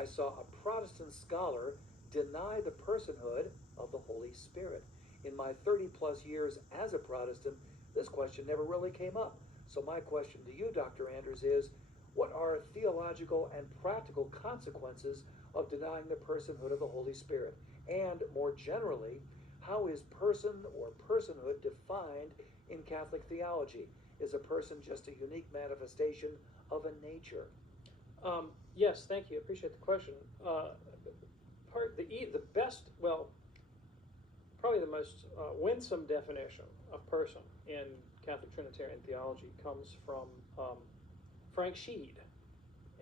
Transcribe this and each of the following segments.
I saw a Protestant scholar deny the personhood of the Holy Spirit. In my 30 plus years as a Protestant, this question never really came up. So my question to you, Dr. Anders, is what are theological and practical consequences of denying the personhood of the Holy Spirit? And more generally, how is person or personhood defined in Catholic theology? Is a person just a unique manifestation of a nature? Yes, thank you. Appreciate the question. The best, well, probably the most winsome definition of person in Catholic Trinitarian theology comes from Frank Sheed.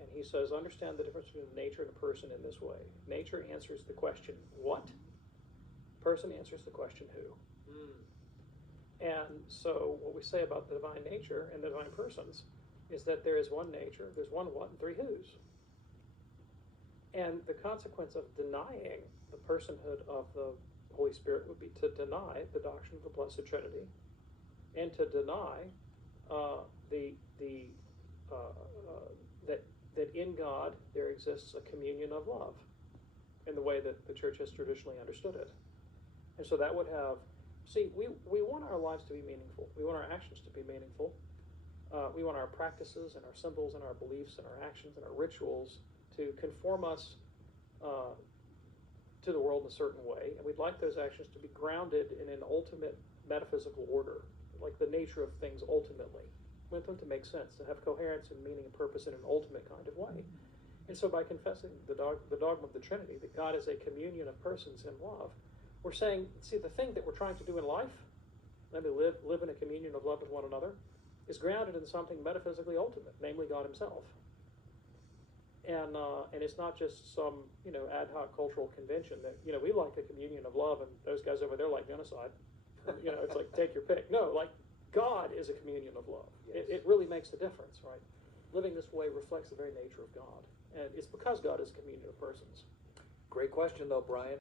And he says, understand the difference between nature and a person in this way. Nature answers the question, what? Person answers the question, who? And so what we say about the divine nature and the divine persons is that there is one nature, there's one what, and three who's. And the consequence of denying the personhood of the Holy Spirit would be to deny the doctrine of the Blessed Trinity and to deny that in God there exists a communion of love in the way that the Church has traditionally understood it. And so that would have, we want our lives to be meaningful. We want our actions to be meaningful. We want our practices and our symbols and our beliefs and our actions and our rituals to conform us to the world in a certain way. And we'd like those actions to be grounded in an ultimate metaphysical order, like the nature of things ultimately. We want them to make sense, to have coherence and meaning and purpose in an ultimate kind of way. And so by confessing the dogma of the Trinity, that God is a communion of persons in love, we're saying, see, the thing that we're trying to do in life, let me live in a communion of love with one another, is grounded in something metaphysically ultimate, namely God himself. And it's not just some, ad hoc cultural convention that, we like a communion of love and those guys over there like genocide. It's like, take your pick. No, like, God is a communion of love. Yes. It really makes a difference, right? Living this way reflects the very nature of God. And it's because God is a communion of persons. Great question, though, Brian.